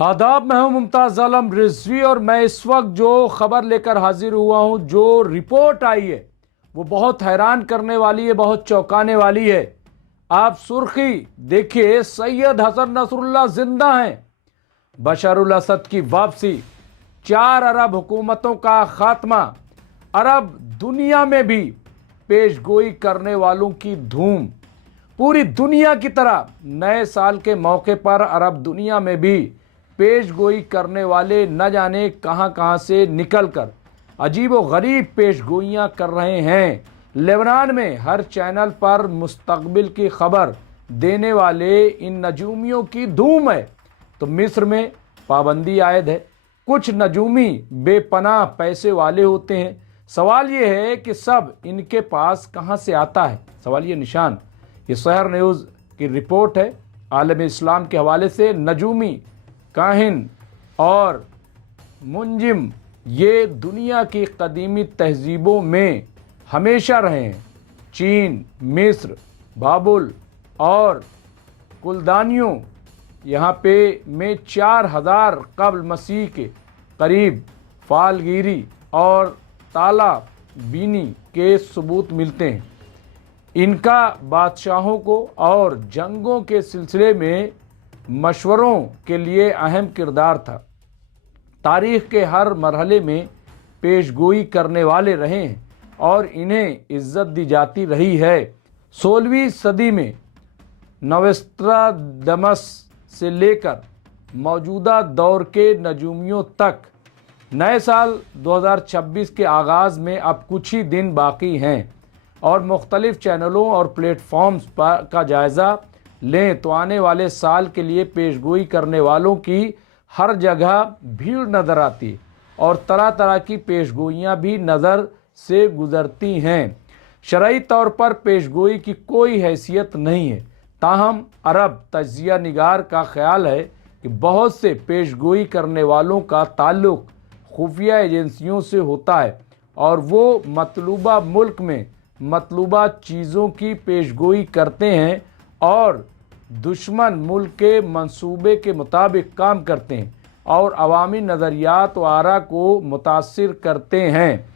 आदाब, मैं हूं मुमताज आलम रिजवी और मैं इस वक्त जो खबर लेकर हाजिर हुआ हूं, जो रिपोर्ट आई है वो बहुत हैरान करने वाली है, बहुत चौंकाने वाली है। आप सुर्खी देखिए, सैयद हसन नसरुल्लाह जिंदा हैं, बशरुल असद की वापसी, 4 अरब हुकूमतों का खात्मा, अरब दुनिया में भी पेशगोई करने वालों की धूम। पूरी दुनिया की तरह नए साल के मौके पर अरब दुनिया में भी पेशगोई करने वाले न जाने कहां से निकलकर अजीब व गरीब पेशगोइयां कर रहे हैं। लेबनान में हर चैनल पर मुस्तकबिल की खबर देने वाले इन नजूमियों की धूम है, तो मिस्र में पाबंदी आयद है। कुछ नजूमी बेपनाह पैसे वाले होते हैं। सवाल ये है कि सब इनके पास कहां से आता है, सवाल ये निशान। ये शहर न्यूज़ की रिपोर्ट है आलम इस्लाम के हवाले से। नजूमी, काहिन और मुंजिम ये दुनिया की कदीमी तहजीबों में हमेशा रहे हैं। चीन, मिस्र, बाबुल और कुलदानियों यहाँ पे में 4000 कब्ल मसीह के करीब फालगिरी और ताला बीनी के सबूत मिलते हैं। इनका बादशाहों को और जंगों के सिलसिले में मशवरों के लिए अहम किरदार था। तारीख के हर मरहले में पेशगोई करने वाले रहे हैं और इन्हें इज्जत दी जाती रही है। 16वीं सदी में नोस्ट्राडमस से लेकर मौजूदा दौर के नजूमियों तक नए साल 2026 के आगाज़ में अब कुछ ही दिन बाकी हैं और मुख्तलिफ चैनलों और प्लेटफॉर्म्स पर का जायज़ा लें तो आने वाले साल के लिए पेशगोई करने वालों की हर जगह भीड़ नज़र आती और तरह तरह की पेशगोइयाँ भी नज़र से गुजरती हैं। शरई तौर पर पेशगोई की कोई हैसियत नहीं है, ताहम अरब तजिया निगार का ख्याल है कि बहुत से पेशगोई करने वालों का ताल्लुक खुफिया एजेंसियों से होता है और वो मतलूबा मुल्क में मतलूबा चीज़ों की पेशगोई करते हैं और दुश्मन मुल्क के मंसूबे के मुताबिक काम करते हैं और अवामी नज़रियात व आरा को मुतासिर करते हैं।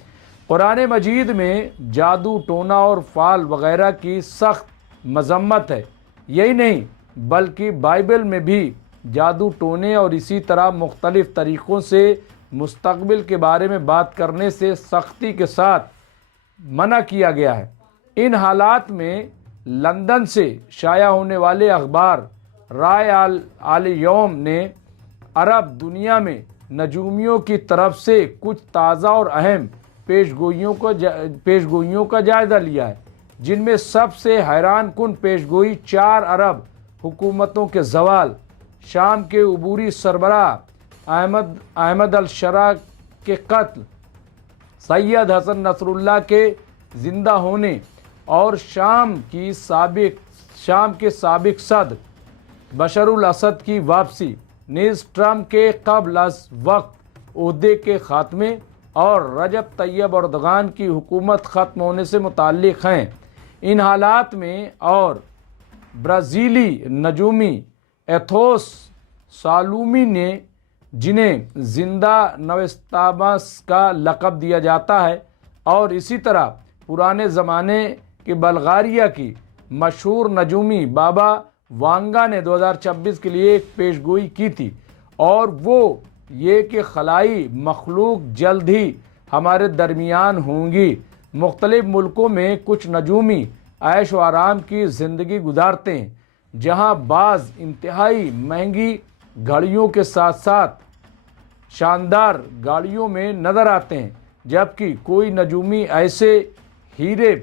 कुरान मजीद में जादू, टोना और फाल वगैरह की सख्त मजम्मत है। यही नहीं बल्कि बाइबल में भी जादू, टोने और इसी तरह मुख्तलिफ तरीक़ों से मुस्तकबिल के बारे में बात करने से सख्ती के साथ मना किया गया है। इन हालात में लंदन से शाया होने वाले अखबार राय आल यौम ने अरब दुनिया में नजूमियों की तरफ से कुछ ताज़ा और अहम पेशगोइयों का जायज़ा लिया है, जिनमें सबसे हैरान कुन पेशगोई 4 अरब हुकूमतों के जवाल, शाम के अबूरी सरबराह अहमद अल शरा के कत्ल, सैयद हसन नसरुल्लाह के ज़िंदा होने और शाम के साबिक सदर बशरुल असद की वापसी, नीज़ ट्रम्प के क़ब्ल अज़ वक्त ओहदे के ख़ात्मे और रजब तैयब एर्दोगान की हुकूमत ख़त्म होने से मुताल्लिक़ हैं। इन हालात में और ब्राज़ीली नजूमी एथोस सालूमी ने, जिन्हें जिंदा नवेस्ताबस का लक़ब दिया जाता है, और इसी तरह पुराने ज़माने के बल्गारिया की मशहूर नजूमी बाबा वांगा ने 2026 के लिए एक पेशगोई की थी और वो ये कि खलाई मखलूक जल्द ही हमारे दरमियान होंगी। मुख्तलिफ मुल्कों में कुछ नजूमी ऐश व आराम की ज़िंदगी गुजारते हैं, जहाँ बाज़ इंतहाई महंगी घड़ियों के साथ साथ शानदार गाड़ियों में नज़र आते हैं, जबकि कोई नजूमी ऐसे हीरे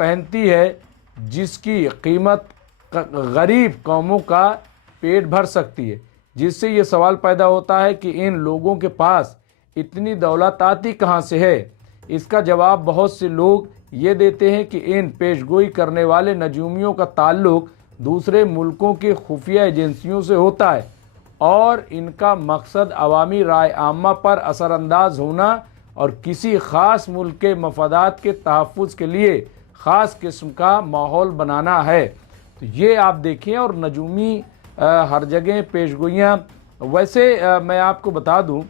पहनती है जिसकी कीमत गरीब कौमों का पेट भर सकती है। जिससे ये सवाल पैदा होता है कि इन लोगों के पास इतनी दौलत आती कहाँ से है। इसका जवाब बहुत से लोग ये देते हैं कि इन पेशगोई करने वाले नजूमियों का ताल्लुक दूसरे मुल्कों की खुफिया एजेंसियों से होता है और इनका मकसद अवामी राय आमा पर असरअंदाज होना और किसी ख़ास मुल्क के मफादात के तहफ़्फ़ुज़ के लिए ख़ास किस्म का माहौल बनाना है। तो ये आप देखें, और नजूमी हर जगह पेशगोइयाँ वैसे मैं आपको बता दूं,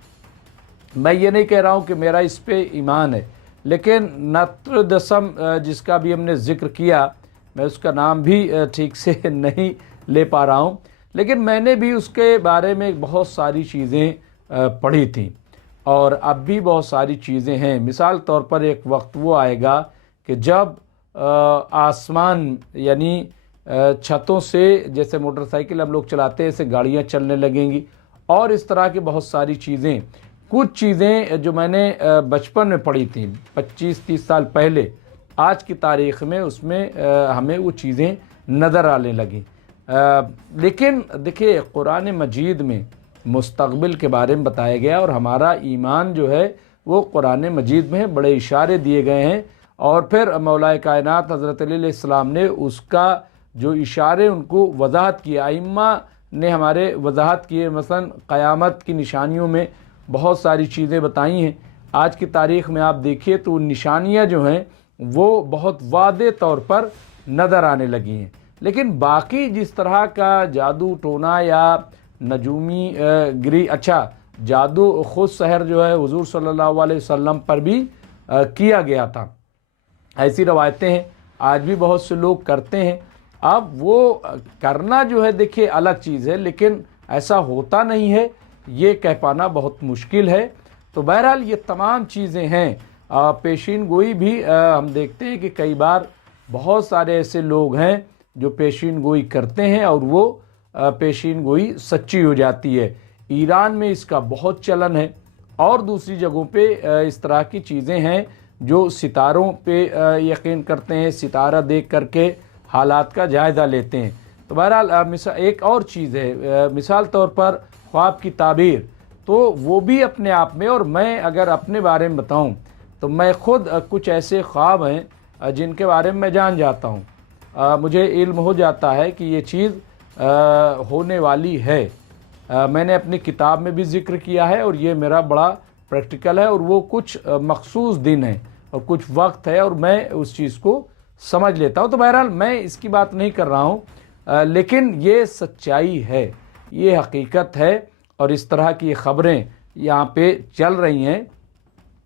मैं ये नहीं कह रहा हूं कि मेरा इस पे ईमान है, लेकिन नत्रदशम जिसका भी हमने जिक्र किया, मैं उसका नाम भी ठीक से नहीं ले पा रहा हूं, लेकिन मैंने भी उसके बारे में बहुत सारी चीज़ें पढ़ी थी और अब भी बहुत सारी चीज़ें हैं। मिसाल तौर पर एक वक्त वो आएगा कि जब आसमान यानी छतों से जैसे मोटरसाइकिल हम लोग चलाते हैं ऐसे गाड़ियाँ चलने लगेंगी और इस तरह की बहुत सारी चीज़ें। कुछ चीज़ें जो मैंने बचपन में पढ़ी थी 25-30 साल पहले, आज की तारीख़ में उसमें हमें वो चीज़ें नज़र आने लगी। लेकिन देखिए, कुरान मजीद में मुस्तक़बिल के बारे में बताया गया और हमारा ईमान जो है वो कुरान मजीद में बड़े इशारे दिए गए हैं और फिर मौलाए कायनात हज़रत अली अलैहिस्सलाम ने उसका जो इशारे उनको वजाहत किया, आइम्मा ने हमारे वजाहत किए। मसलन क़यामत की निशानियों में बहुत सारी चीज़ें बताई हैं। आज की तारीख़ में आप देखिए तो निशानियाँ जो हैं वो बहुत वादे तौर पर नज़र आने लगी हैं, लेकिन बाकी जिस तरह का जादू टोना या नजूमी गिरी, अच्छा जादू खुद सहर जो है हुजूर सल्लल्लाहु अलैहि वसल्लम पर भी किया गया था, ऐसी रवायतें हैं, आज भी बहुत से लोग करते हैं। अब वो करना जो है देखिए अलग चीज़ है, लेकिन ऐसा होता नहीं है ये कह पाना बहुत मुश्किल है। तो बहरहाल ये तमाम चीज़ें हैं। पेशीन गोई भी हम देखते हैं कि कई बार बहुत सारे ऐसे लोग हैं जो पेशीन गोई करते हैं और वो पेशीन गोई सच्ची हो जाती है। ईरान में इसका बहुत चलन है और दूसरी जगहों पे इस तरह की चीज़ें हैं जो सितारों पे यकीन करते हैं, सितारा देख करके हालात का जायज़ा लेते हैं। तो बहरहाल एक और चीज़ है, मिसाल तौर पर ख्वाब की ताबीर, तो वो भी अपने आप में, और मैं अगर अपने बारे में बताऊं तो मैं खुद कुछ ऐसे ख्वाब हैं जिनके बारे में मैं जान जाता हूं, मुझे इल्म हो जाता है कि ये चीज़ होने वाली है। मैंने अपनी किताब में भी ज़िक्र किया है और ये मेरा बड़ा प्रैक्टिकल है और वो कुछ मखसूस दिन है और कुछ वक्त है और मैं उस चीज़ को समझ लेता हूँ। तो बहरहाल मैं इसकी बात नहीं कर रहा हूँ, लेकिन ये सच्चाई है, ये हकीकत है और इस तरह की खबरें यहाँ पे चल रही हैं।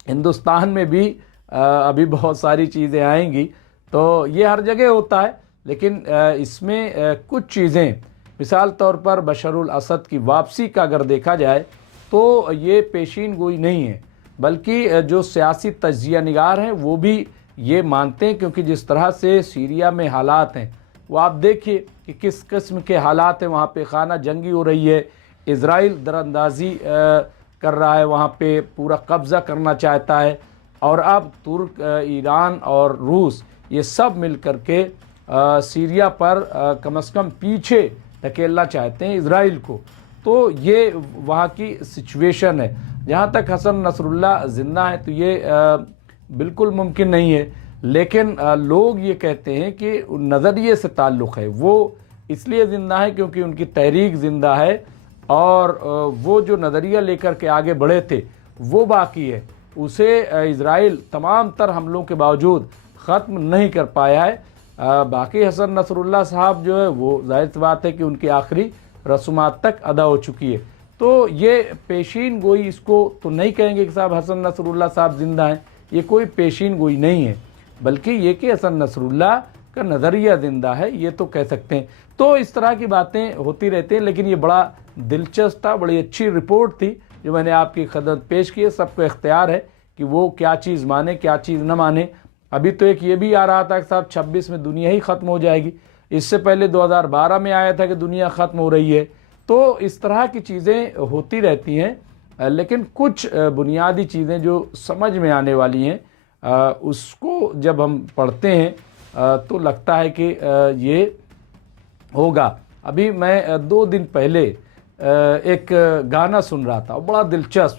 हिंदुस्तान में भी अभी बहुत सारी चीज़ें आएंगी, तो ये हर जगह होता है, लेकिन इसमें कुछ चीज़ें, मिसाल तौर पर बशरुल असद की वापसी का अगर देखा जाए तो ये पेशीन गोई नहीं है, बल्कि जो सियासी तज्जिया निगार हैं वो भी ये मानते हैं, क्योंकि जिस तरह से सीरिया में हालात हैं वो आप देखिए कि किस किस्म के हालात हैं। वहाँ पे खाना जंगी हो रही है, इज़राइल दरअंदाजी कर रहा है, वहाँ पे पूरा कब्ज़ा करना चाहता है और अब तुर्क, ईरान और रूस ये सब मिल कर के सीरिया पर कम से कम पीछे धकेलना चाहते हैं इज़राइल को। तो ये वहाँ की सिचुएशन है। जहाँ तक हसन नसरुल्लाह ज़िंदा है तो ये बिल्कुल मुमकिन नहीं है, लेकिन लोग ये कहते हैं कि नज़रिए से ताल्लुक़ है, वो इसलिए ज़िंदा है क्योंकि उनकी तहरीक ज़िंदा है और वो जो नज़रिया लेकर के आगे बढ़े थे वो बाकी है, उसे इज़राइल तमाम तर हमलों के बावजूद ख़त्म नहीं कर पाया है। बाकी हसन नसरुल्लाह साहब जो है वो जाहिर सी बात है कि उनकी आखिरी रसूमात तक अदा हो चुकी है। तो ये पेशीन गोई इसको तो नहीं कहेंगे कि साहब हसन नसरुल्लाह साहब ज़िंदा हैं, ये कोई पेशीन गोई नहीं है, बल्कि ये कि हसन नसरुल्लाह का नज़रिया ज़िंदा है, ये तो कह सकते हैं। तो इस तरह की बातें होती रहती हैं, लेकिन ये बड़ा दिलचस्प था, बड़ी अच्छी रिपोर्ट थी जो मैंने आपकी खदमत पेश की है। सबको इख्तियार है कि वो क्या चीज़ माने क्या चीज़ न माने। अभी तो एक ये भी आ रहा था कि साहब 26 में दुनिया ही ख़त्म हो जाएगी, इससे पहले 2012 में आया था कि दुनिया ख़त्म हो रही है। तो इस तरह की चीज़ें होती रहती हैं, लेकिन कुछ बुनियादी चीज़ें जो समझ में आने वाली हैं उसको जब हम पढ़ते हैं तो लगता है कि ये होगा। अभी मैं 2 दिन पहले एक गाना सुन रहा था, बड़ा दिलचस्प,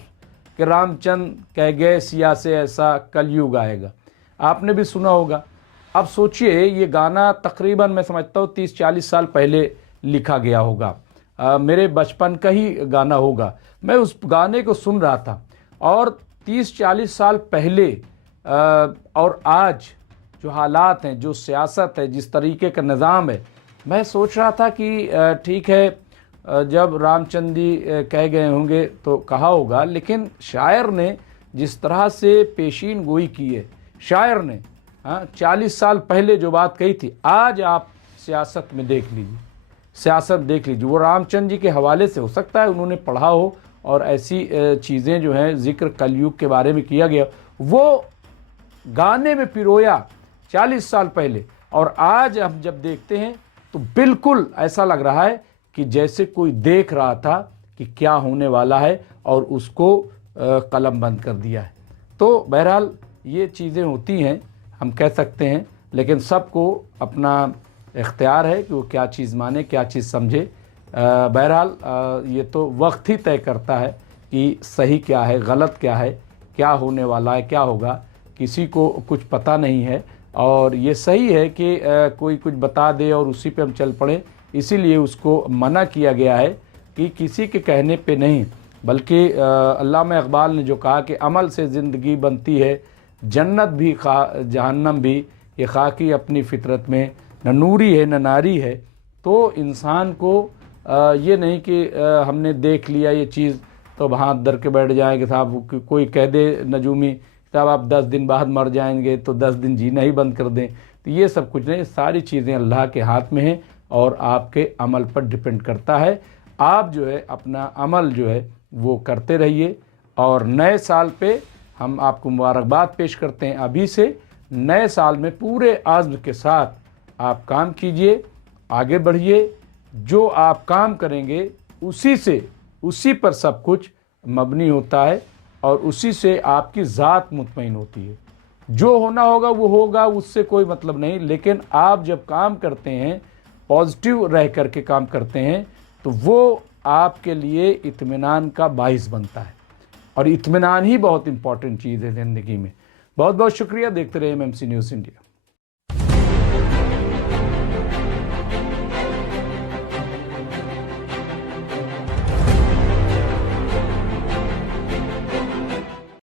कि रामचंद्र कह गए सिया से ऐसा कलयुग आएगा, आपने भी सुना होगा। अब सोचिए ये गाना तकरीबन मैं समझता हूँ 30-40 साल पहले लिखा गया होगा, मेरे बचपन का ही गाना होगा। मैं उस गाने को सुन रहा था और 30-40 साल पहले और आज जो हालात हैं, जो सियासत है, जिस तरीके का निज़ाम है, मैं सोच रहा था कि ठीक है जब रामचंद्र जी कह गए होंगे तो कहा होगा, लेकिन शायर ने जिस तरह से पेशीन गोई की है, शायर ने 40 साल पहले जो बात कही थी, आज आप सियासत में देख लीजिए, सियासत देख लीजिए। वो रामचंद्र जी के हवाले से हो सकता है उन्होंने पढ़ा हो और ऐसी चीज़ें जो हैं जिक्र कलयुग के बारे में किया गया, वो गाने में पिरोया 40 साल पहले, और आज हम जब देखते हैं तो बिल्कुल ऐसा लग रहा है कि जैसे कोई देख रहा था कि क्या होने वाला है और उसको कलम बंद कर दिया है। तो बहरहाल ये चीज़ें होती हैं, हम कह सकते हैं, लेकिन सबको अपना इख्तियार है कि वो क्या चीज़ माने, क्या चीज़ समझे। बहरहाल ये तो वक्त ही तय करता है कि सही क्या है, गलत क्या है, क्या होने वाला है, क्या होगा, किसी को कुछ पता नहीं है। और ये सही है कि कोई कुछ बता दे और उसी पे हम चल पड़े, इसीलिए उसको मना किया गया है कि किसी के कहने पे नहीं, बल्कि अल्लामा इकबाल ने जो कहा कि अमल से ज़िंदगी बनती है, जन्नत भी जहन्नम भी, ये खाकी अपनी फितरत में, न नूरी है न नारी है। तो इंसान को ये नहीं कि हमने देख लिया ये चीज़ तो हाथ धर के बैठ जाएंगे, साहब कोई कह दे नजूमी साहब आप 10 दिन बाद मर जाएंगे तो 10 दिन जीना ही बंद कर दें, तो ये सब कुछ नहीं, सारी चीज़ें अल्लाह के हाथ में हैं और आपके अमल पर डिपेंड करता है। आप जो है अपना अमल जो है वो करते रहिए, और नए साल पे हम आपको मुबारकबाद पेश करते हैं। अभी से नए साल में पूरे आज़्म के साथ आप काम कीजिए, आगे बढ़िए। जो आप काम करेंगे उसी पर सब कुछ मबनी होता है और उसी से आपकी ज़ात मुतमईन होती है। जो होना होगा वो होगा, उससे कोई मतलब नहीं, लेकिन आप जब काम करते हैं, पॉजिटिव रह कर के काम करते हैं, तो वो आपके लिए इत्मीनान का बाइस बनता है, और इत्मीनान ही बहुत इंपॉर्टेंट चीज़ है ज़िंदगी में। बहुत बहुत शुक्रिया। देखते रहिए MMC न्यूज़ इंडिया।